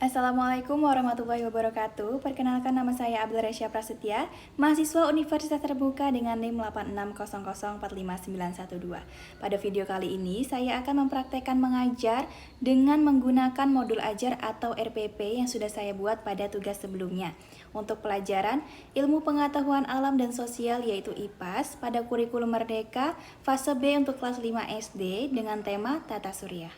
Assalamualaikum warahmatullahi wabarakatuh. Perkenalkan, nama saya Abdul Resya Prasetya, mahasiswa Universitas Terbuka dengan NIM 8600459112. Pada video kali ini, saya akan mempraktekkan mengajar dengan menggunakan modul ajar atau RPP yang sudah saya buat pada tugas sebelumnya. Untuk pelajaran Ilmu Pengetahuan Alam dan Sosial yaitu IPAS pada kurikulum Merdeka fase B untuk kelas 5 SD dengan tema Tata Surya.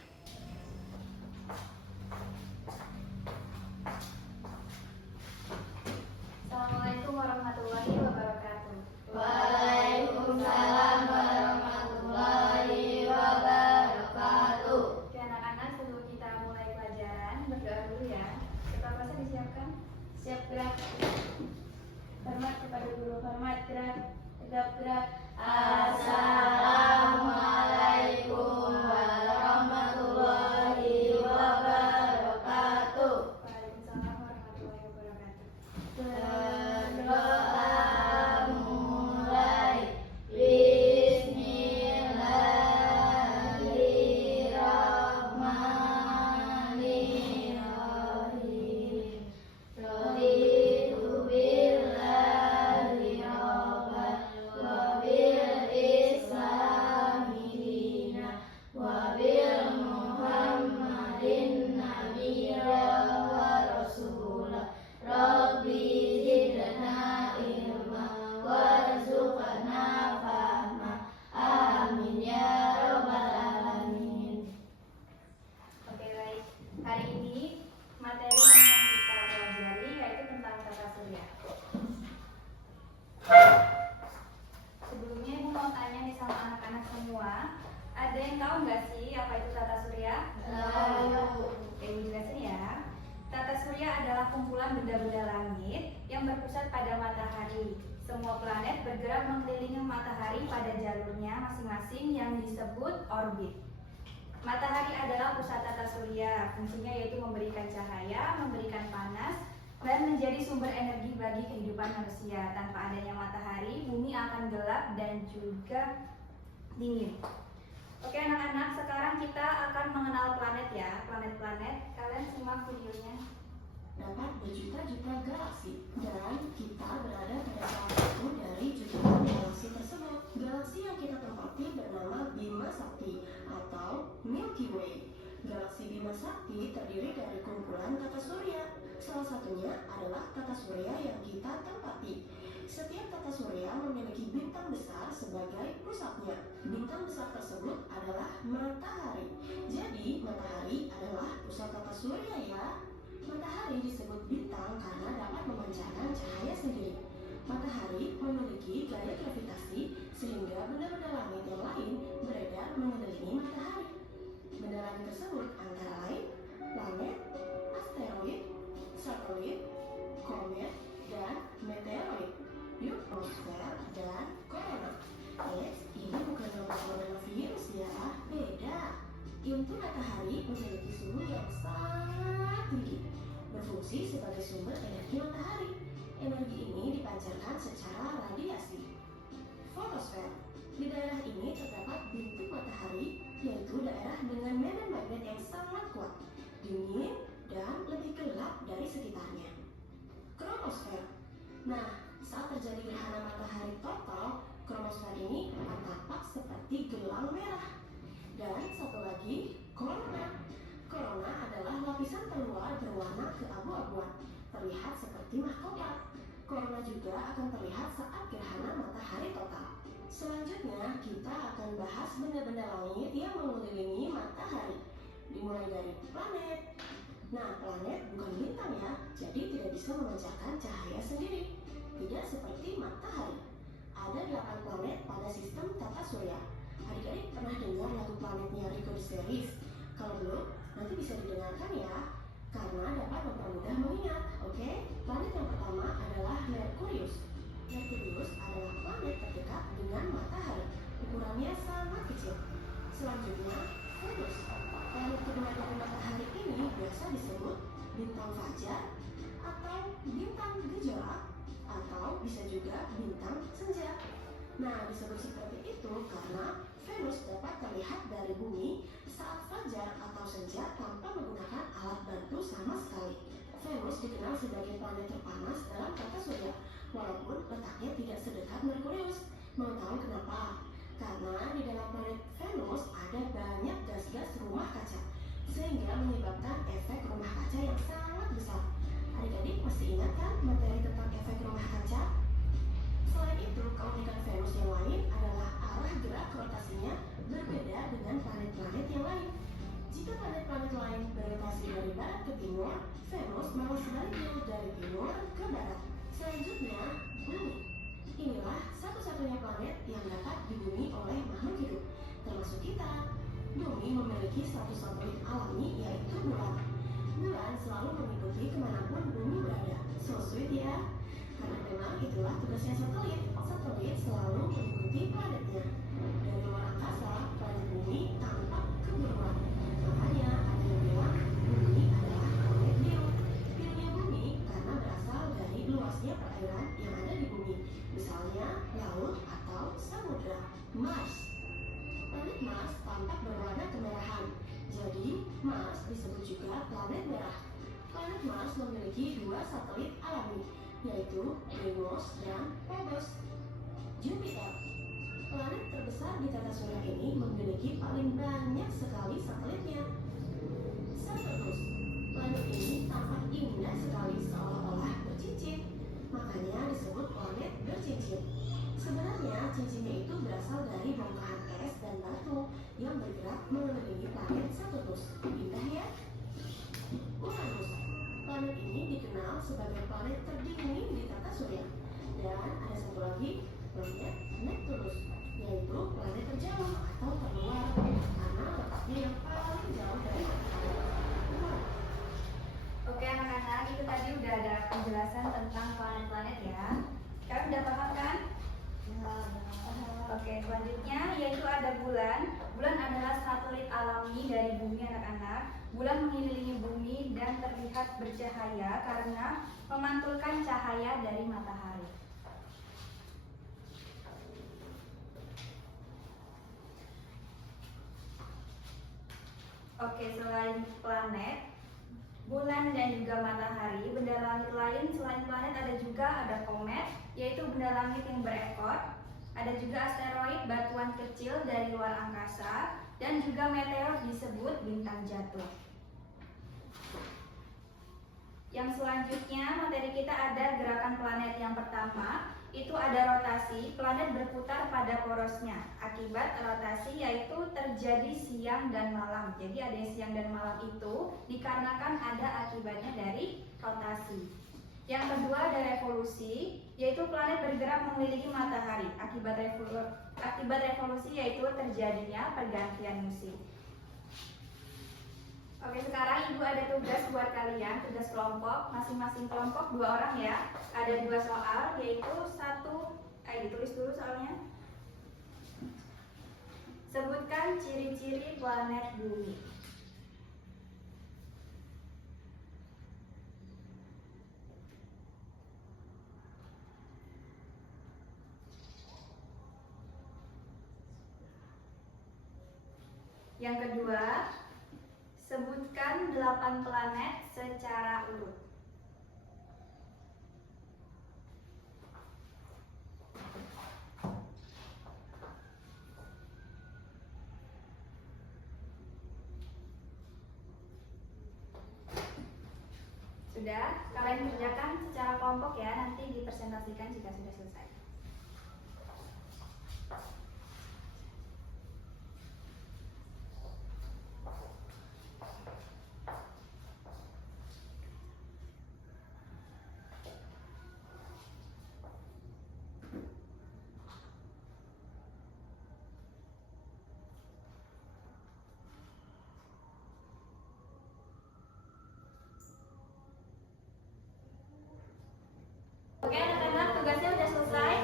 Assalamualaikum warahmatullahi wabarakatuh. Waalaikumsalam warahmatullahi wabarakatuh. Oke anak-anak, sebelum kita mulai pelajaran, berdoa dulu ya. Kepala kelasnya disiapkan. Siap gerak. Hormat kepada guru, hormat gerak. Tegap gerak. Assalamualaikum warahmatullahi wabarakatuh. Waalaikumsalam warahmatullahi wabarakatuh. Berdoa mulai. Bismillahirrahmanirrahim. Raditu billahi rabban wa bil islami dinan wa bil muhammadin nabiyyan wa rasulah. Rabbi zidna ilma warzuqna fahma. Amin ya rabbal alamin. Oke baik, hari ini materi yang akan kita pelajari yaitu tentang tata surya. Sebelumnya Ibu mau tanya nih sama anak-anak semua, ada yang tahu nggak sih apa itu tata surya? Tahu. Oke, Ibu jelasin ya. Tata surya adalah kumpulan benda-benda langit yang berpusat pada matahari. Semua planet bergerak mengelilingi matahari pada jalurnya masing-masing yang disebut orbit. Matahari adalah pusat tata surya. Fungsinya yaitu memberikan cahaya, memberikan panas, dan menjadi sumber energi bagi kehidupan manusia. Tanpa adanya matahari, bumi akan gelap dan juga dingin. Oke anak-anak, sekarang kita akan mengenal planet ya. Planet-planet, kalian simak videonya. Dapat berjuta-juta galaksi dan kita berada pada salah satu dari jutaan galaksi tersebut. Galaksi yang kita tempati bernama Bima Sakti atau Milky Way. Galaksi Bima Sakti terdiri dari kumpulan tata surya. Salah satunya adalah tata surya yang kita tempati. Setiap tata surya memiliki bintang besar sebagai pusatnya. Bintang besar tersebut adalah matahari. Jadi matahari adalah pusat tata surya ya. Matahari disebut bintang karena dapat memancarkan cahaya sendiri. Matahari memiliki gaya gravitasi sehingga benda-benda langit yang lain beredar mengelilingi matahari. Benda langit tersebut antara lain planet, asteroid, satelit, komet, dan meteoroid, ionosfer, dan corona. Ini bukan nama coronavirus ya, beda. Inti matahari memiliki suhu yang sangat tinggi, berfungsi sebagai sumber energi matahari. Energi ini dipancarkan secara radiasi. Fotosfer. Di daerah ini terdapat bintik matahari, yaitu daerah dengan medan magnet yang sangat kuat, dingin, dan lebih gelap dari sekitarnya. Kronosfer. Nah, saat terjadi gerhana matahari total, kronosfer ini akan tampak seperti gelang merah. Dan satu lagi, korona. Korona adalah lapisan terluar berwarna keabu-abuan, terlihat seperti mahkota. Korona juga akan terlihat saat gerhana matahari total. Selanjutnya, kita akan bahas benda-benda langit yang mengelilingi matahari. Dimulai dari planet. Nah, planet bukan bintang ya, jadi tidak bisa memancarkan cahaya sendiri. Tidak seperti matahari. Ada 8 planet pada sistem tata surya. Adik-adik pernah dengar lagu planetnya Rico Series? Kalau belum, nanti bisa didengarkan ya, karena dapat mempermudah mengingat. Oke, planet yang pertama adalah Merkurius. Merkurius adalah planet terdekat dengan matahari. Ukurannya sangat kecil. Selanjutnya, Venus. Planet kedua dari matahari ini biasa disebut bintang fajar atau bintang gejolak, atau bisa juga bintang senja. Nah, disebut seperti itu karena Venus dapat terlihat dari bumi saat fajar atau senja tanpa menggunakan alat bantu sama sekali. dikenal sebagai planet terpanas dalam tata surya, walaupun letaknya tidak sedekat Merkurius. Mau tahu kenapa? Karena di dalam planet Venus ada banyak gas-gas rumah kaca, sehingga menyebabkan efek rumah kaca yang sangat besar. Adik-adik masih ingat kan materi tentang efek rumah kaca? Selain itu, keunikan Venus yang lain adalah arah gerak rotasinya berbeda dengan planet-planet yang lain. Jika planet-planet lain berotasi dari barat ke timur, Venus malah sebaliknya dari timur ke barat. Selanjutnya, Bumi. Inilah satu-satunya planet yang dapat dibumi oleh makhluk hidup, termasuk kita. Bumi memiliki satu satelit alami, yaitu bulan. Bulan selalu mengikuti kemanapun bumi berada. So sweet ya. Karena memang itulah tugasnya satelit. Satelit selalu mengikuti planetnya. Dari luar angkasa, planet bumi tampak kebiruan. Makanya ada yang bilang bumi adalah planet biru. Birunya bumi karena berasal dari luasnya perairan yang ada di bumi. Misalnya laut atau samudra. Mars. Planet Mars tampak berwarna kemerahan. Jadi, Mars disebut juga planet merah. Planet Mars memiliki dua satelit alami, yaitu Deimos dan Phobos. Jupiter. Planet terbesar di tata surya ini memiliki paling banyak sekali satelitnya. Saturnus. Planet ini tampak indah sekali seolah-olah bercincin. Makanya disebut planet bercincin. Sebenarnya cincinnya itu berasal dari bongkahan es dan batu yang bergerak mengelilingi planet Saturnus. Indah ya? Uranus. Planet ini dikenal sebagai planet terdingin di tata surya. Dan ada satu lagi, planet Neptunus, yaitu planet terjauh atau terluar karena letaknya yang paling jauh dari matahari. Oke anak-anak, itu tadi udah ada penjelasan tentang planet-planet ya. Kalian udah paham kan? Oke, selanjutnya yaitu ada bulan. Bulan adalah satelit alami dari bumi anak-anak. Bulan mengelilingi bumi dan terlihat bercahaya karena memantulkan cahaya dari matahari. Oke, selain planet, bulan dan juga matahari, benda langit lain selain planet ada komet, yaitu benda langit yang berekor. Ada juga asteroid, batuan kecil dari luar angkasa, dan juga meteor disebut bintang jatuh. Yang selanjutnya materi kita ada gerakan planet. Yang pertama itu ada rotasi, planet berputar pada porosnya. Akibat rotasi yaitu terjadi siang dan malam. Jadi ada siang dan malam itu dikarenakan ada akibatnya dari rotasi. Yang kedua ada revolusi, yaitu planet bergerak mengelilingi matahari. Akibat revolusi yaitu terjadinya pergantian musim. Oke, sekarang Ibu ada tugas buat kalian, tugas kelompok, masing-masing kelompok 2 orang ya. Ada 2 soal, yaitu ditulis dulu soalnya. Sebutkan ciri-ciri planet bumi. Yang kedua, sebutkan 8 planet secara urut. Sudah, kalian kerjakan secara kelompok ya, nanti dipresentasikan jika sudah selesai. Oke anak-anak, tugasnya sudah selesai.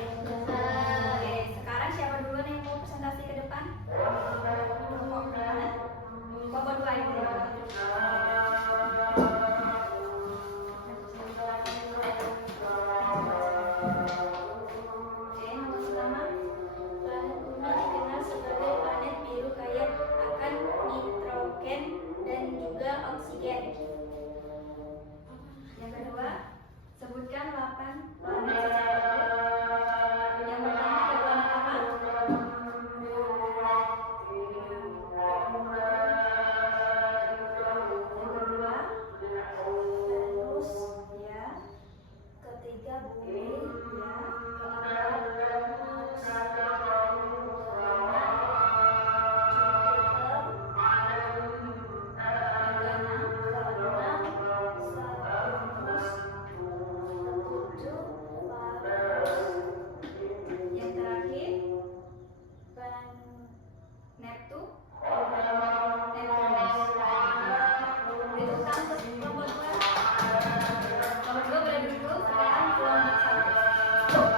Wow.